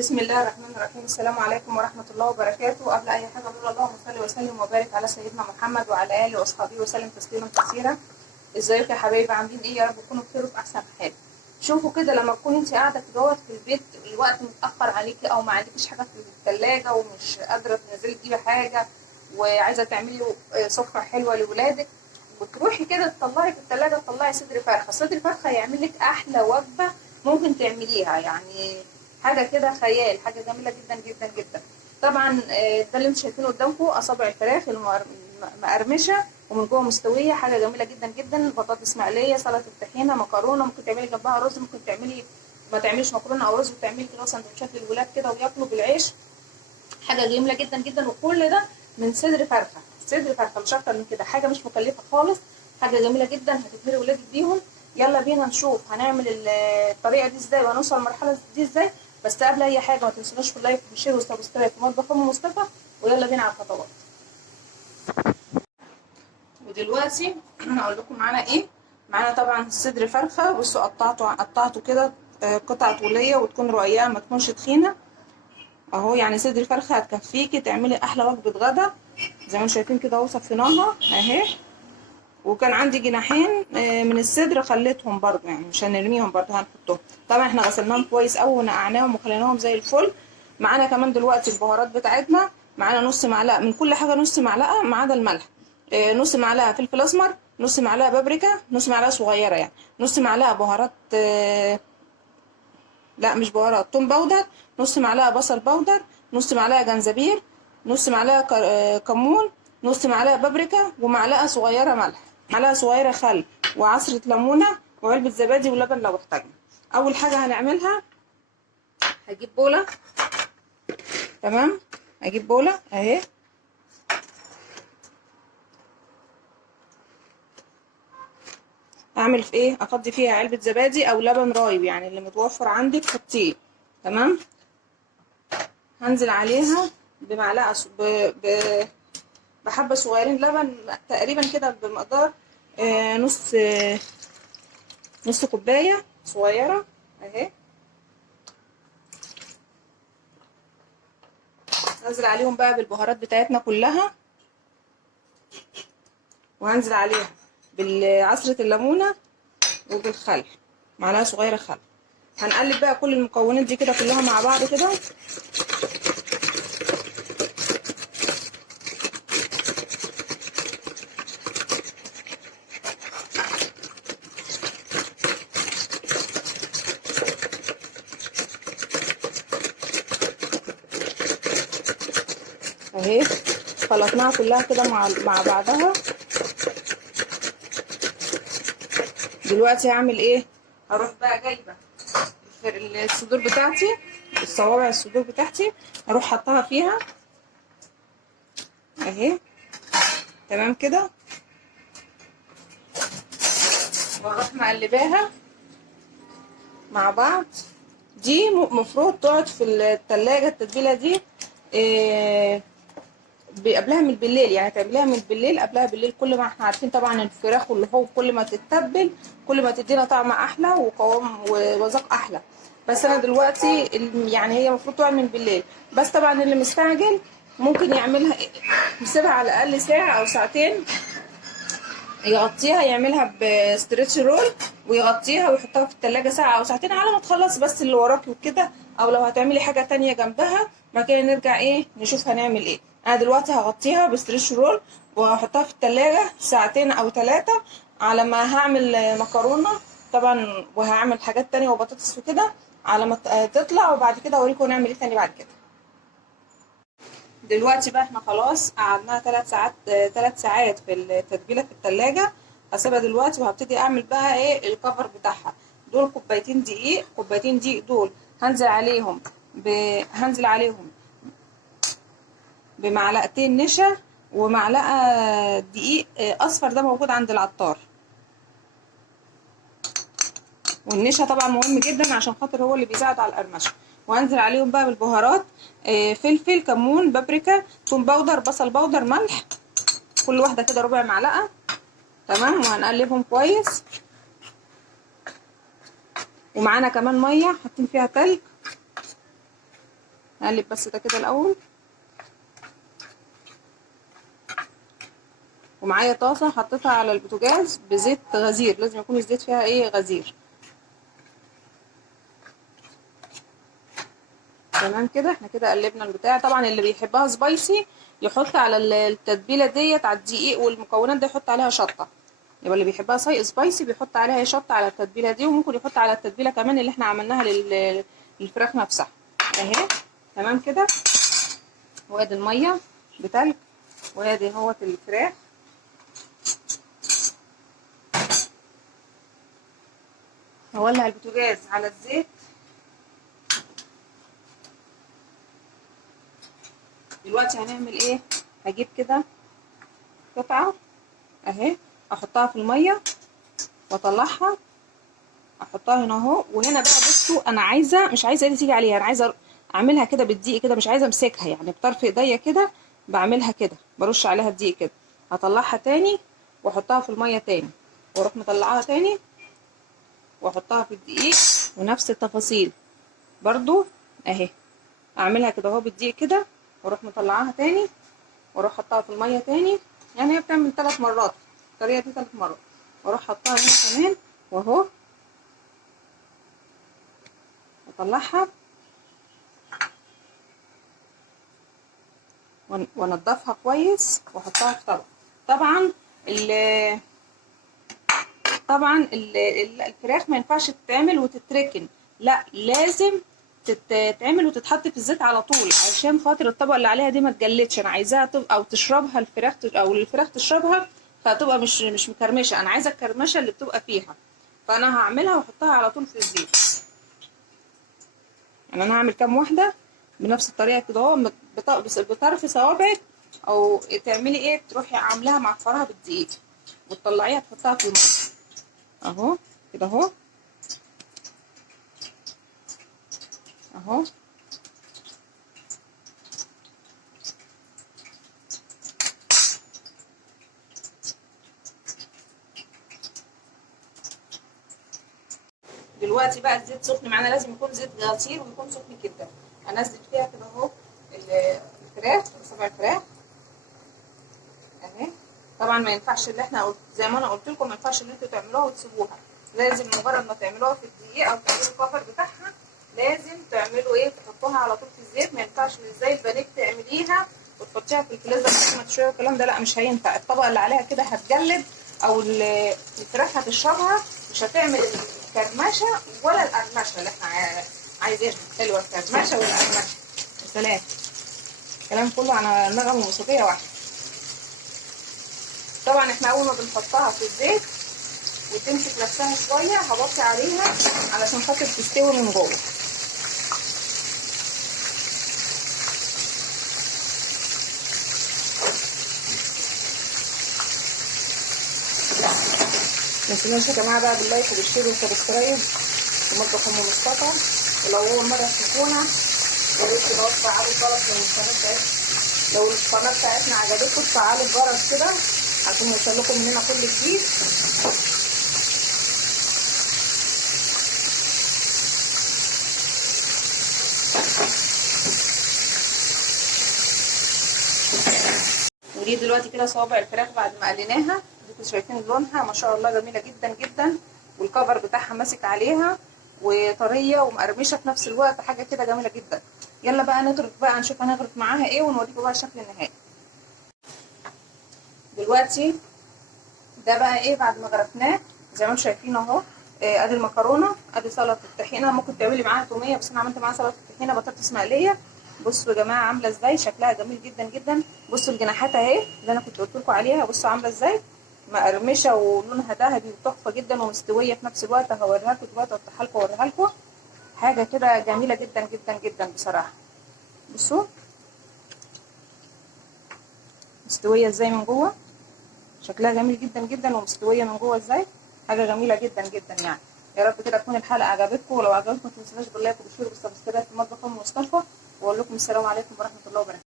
بسم الله الرحمن الرحيم. السلام عليكم ورحمة الله وبركاته. قبل أي حاجة نقول اللهم صل وسلم وبارك على سيدنا محمد وعلى آله وأصحابه وسلم تسليما كثيرا. ازيكم يا حبايبي، عاملين ايه؟ يا رب تكونوا بخير وفي أحسن حال. شوفوا كده لما تكوني انت قاعدة كده في البيت، الوقت متأخر عليكي أو ما عندكيش حاجة في الثلاجة ومش قادرة تنزلي تجيبي حاجة وعايزة تعملي سفرة حلوة لولادك، وتروحي كده تطلعي في الثلاجة تطلعي صدر فرخة. صدر فرخة هيعمل لك أحلى وجبة ممكن تعمليها، يعني حاجه كده خيال، حاجه جميله جدا جدا جدا. طبعا ده اللي انتم شايفينه قدامكم اصابع الفراخ المقرمشه ومن جوه مستويه، حاجه جميله جدا جدا. بطاطس مقليه، سلطه طحينه، مكرونه، ممكن تعملي جنبها رز، ممكن تعملي ما تعمليش مكرونه او رز وتعملي كده سندوتشات للولاد كده وياكلوا بالعيش. حاجه جميله جدا جدا، وكل ده من صدر فرخه. صدر فرخه مش اكتر من كده، حاجه مش مكلفه خالص، حاجه جميله جدا هتبهري ولادك بيهم. يلا بينا نشوف هنعمل الطريقه دي ازاي وهنوصل للمرحله دي ازاي. بس قبل اي حاجه ما تنسوناش في اللايك والشير والسبسكرايب في مطبخ ام مصطفى، ويلا بينا على الخطوات. ودلوقتي هقول لكم معانا ايه. معانا طبعا صدر فرخه، بصوا قطعته كده قطع طوليه وتكون رقيقه ما تكونش تخينه اهو. يعني صدر فرخه هتكفيكي تعملي احلى وجبه غدا زي ما انتم شايفين كده اهو. صفيناها اهي، وكان عندي جناحين من الصدر خليتهم برضو، يعني مش هنرميهم برضو هنحطهم. طبعا احنا غسلناهم كويس قوي ونقعناهم وخليناهم زي الفل. معانا كمان دلوقتي البهارات بتاعتنا، معانا نص معلقه من كل حاجه، نص معلقه ما عدا الملح، نص معلقه فلفل اسمر، نص معلقه بابريكا، نص معلقه صغيره يعني، نص معلقه بهارات لا مش بهارات، توم باودر، نص معلقه بصل باودر، نص معلقه جنزبيل، نص معلقه كمون، نص معلقه بابريكا، ومعلقه صغيره ملح، معلقه صغيره خل، وعصره ليمونه، وعلبه زبادي ولبن لو احتاجنا. اول حاجه هنعملها هجيب بوله، تمام، هجيب بوله اهي، اعمل في ايه، افضي فيها علبه زبادي او لبن رايب، يعني اللي متوفر عندك حطيه، تمام. هنزل عليها بمعلقه بحبه صغيرين لبن تقريبا كده بمقدار نص كوبايه صغيره اهي. هنزل عليهم بقى بالبهارات بتاعتنا كلها، وهنزل عليها بعصره الليمونه وبالخل، معلقه صغيره خل. هنقلب بقى كل المكونات دي كده كلها مع بعض كده. اهي خلطناها كلها كده مع بعضها. دلوقتي هعمل ايه، هروح بقى جايبه الصدور بتاعتي، الصوابع الصدور بتاعتي، هروح حطها فيها اهي، تمام كده، واروح مقلباها مع بعض. دي مفروض تقعد في التلاجة التتبيله دي قبلها من بالليل، يعني تعمليها من بالليل قبلها بالليل. كل ما احنا عارفين طبعا الفراخ واللحوم كل ما تتبل كل ما تدينا طعم احلى وقوام ومذاق احلى. بس انا دلوقتي يعني هي المفروض تقعد من بالليل، بس طبعا اللي مستعجل ممكن يعملها يسيبها على الاقل ساعه او ساعتين، يغطيها يعملها بستريتش رول ويغطيها ويحطها في التلاجة ساعة أو ساعتين على ما تخلص بس اللي وراكي وكده. أو لو هتعملي حاجة تانية جنبها بعد كده نرجع ايه نشوف هنعمل ايه. أنا دلوقتي هغطيها بستريتش رول وهحطها في التلاجة ساعتين أو 3 على ما هعمل مكرونة طبعا، وهعمل حاجات تانية وبطاطس وكده على ما تطلع، وبعد كده أوريكم نعمل ايه تاني بعد كده. دلوقتي بقى احنا خلاص قعدناها 3 ساعات في التتبيله في التلاجة. هسيبها دلوقتي وهبتدي اعمل بقى ايه الكفر بتاعها. دول كوبايتين دقيق دول هنزل عليهم بمعلقتين نشا ومعلقه دقيق اصفر، ده موجود عند العطار. والنشا طبعا مهم جدا عشان خاطر هو اللي بيساعد على القرمشه. وهنزل عليهم بقى بالبهارات فلفل، كمون، بابريكا، توم باودر، بصل باودر، ملح، كل واحده كده ربع معلقه، تمام. وهنقلبهم كويس. ومعانا كمان ميه حاطين فيها تلج نقلب بس ده كده الاول. ومعايا طاسه حطيتها على البوتاجاز بزيت غزير، لازم يكون الزيت فيها ايه غزير. تمام كده. احنا كده قلبنا البتاع. طبعا اللي بيحبها سبايسي يحط على التتبيله ديت، على الدقيق والمكونات دي، يحط عليها شطه. يبقى اللي بيحبها سبايسي بيحط عليها شطه على التتبيله دي، وممكن يحط على التتبيله كمان اللي احنا عملناها للفراخ نفسها اهي. تمام كده. وادي الميه بتلج، وادي اهوت الفراخ. هولع البوتاجاز على الزيت. دلوقتي هنعمل ايه؟ هجيب كده قطعه اهي، احطها في الميه واطلعها، احطها هنا اهو. وهنا بقى بصوا، انا عايزه، مش عايزه ايدي تيجي عليها، انا عايزه اعملها كده بالدقيق كده، مش عايزه امسكها يعني، بطرف ايديا كده بعملها كده، برش عليها الدقيق كده. هطلعها تاني واحطها في الميه تاني، واروح مطلعاها تاني واحطها في الدقيق، ونفس التفاصيل برضو اهي. اعملها كده اهو بالدقيق كده، واروح مطلعاها تاني واروح حطها في الميه تاني. يعني هي بتعمل 3 مرات الطريقه دي، 3 مرات. واروح حطها هنا كمان واهو، اطلعها وانضفها كويس واحطها في طبق. طبعا ال الفراخ ما ينفعش تتعمل وتتركن، لا لازم تتعمل وتتحط في الزيت على طول، عشان خاطر الطبقه اللي عليها دي ما تجلدش. انا عايزاها تبقى او تشربها الفراخ، او الفراخ تشربها، فتبقى مش مكرمشه. انا عايزه الكرمشه اللي بتبقى فيها، فانا هعملها واحطها على طول في الزيت. يعني انا هعمل كام واحده بنفس الطريقه كده اهو، بطرف صوابعك، او تعملي ايه، تروحي عاملاها معفراها بالدقيق وتطلعيها تحطها في الميه اهو كده اهو اهو. دلوقتي بقى الزيت سخن معانا، لازم يكون زيت غسيل ويكون سخن جدا. انزل فيها كده اهو الفراخ، صباع الفراخ اهي. طبعا ما ينفعش اللي احنا زي ما انا قلت لكم، ما ينفعش اللي انتوا تعملوها وتسيبوها، لازم مجرد ما تعملوها في الدقيق او تعملوا الكفر بتاعها، لازم تعملوا ايه، تحطوها على طول في الزيت. ما ينفعش زي البانيه تعمليها وتحطيها في الفريزر لحد ما تشوي والكلام ده، لا مش هينفع. الطبقه اللي عليها كده هتجلد، او الفراخ هتشربها، مش هتعمل الكرمشه ولا القرمشه اللي احنا عايزينها. حلوه الكرمشه والقرمشه. سلام. الكلام كله على نغمه موسيقيه واحده. طبعا احنا اول ما بنحطها في الزيت وتمسك نفسها شويه، هبطي عليها علشان خاطر تستوي من جوه. ما تنسوش يا جماعه بقى باللايك وبالشير والسبسكرايب في مطبخ ام مصطفى. ولو اول مره تشوفونا يا ريت تضغطوا تفعلوا الجرس. لو القناه بتاعتنا عجبتكم تفعلوا الجرس كده عشان يوصلكم مننا كل جديد. ودي دلوقتي كده صوابع الفراخ بعد ما قليناها، انتوا شايفين لونها ما شاء الله جميله جدا جدا، والكفر بتاعها ماسك عليها وطريه ومقرمشه في نفس الوقت، حاجه كده جميله جدا. يلا بقى نغرف بقى، نشوف هنغرف معاها ايه ونوريكم بقى الشكل النهائي. دلوقتي ده بقى ايه بعد ما غرفناه زي ما انتم شايفين اهو. ادي المكرونه، ادي سلطه الطحينه، ممكن تعملي معاها توميه بس انا عملت معاها سلطه الطحينه بطاطس مقليه. بصوا يا جماعه عامله ازاي، شكلها جميل جدا جدا. بصوا الجناحات اهي اللي انا كنت قلت لكم عليها، بصوا عامله ازاي، مقرمشه ولونها ذهبي وتحفه جدا ومستويه في نفس الوقت. هوريها لكم دلوقتي، افتحها لكم واوريها لكم، حاجه كده جميله جدا جدا جدا بصراحه. بصوا مستويه ازاي من جوه، شكلها جميل جدا جدا ومستويه من جوه ازاي، حاجه جميله جدا جدا يعني. يا رب كده تكون الحلقه عجبتكم، ولو عجبتكم ما تنسوناش باللايك وبالشير وبالسبسكرايب في مطبخ ام مصطفى، واقول لكم السلام عليكم ورحمه الله وبركاته.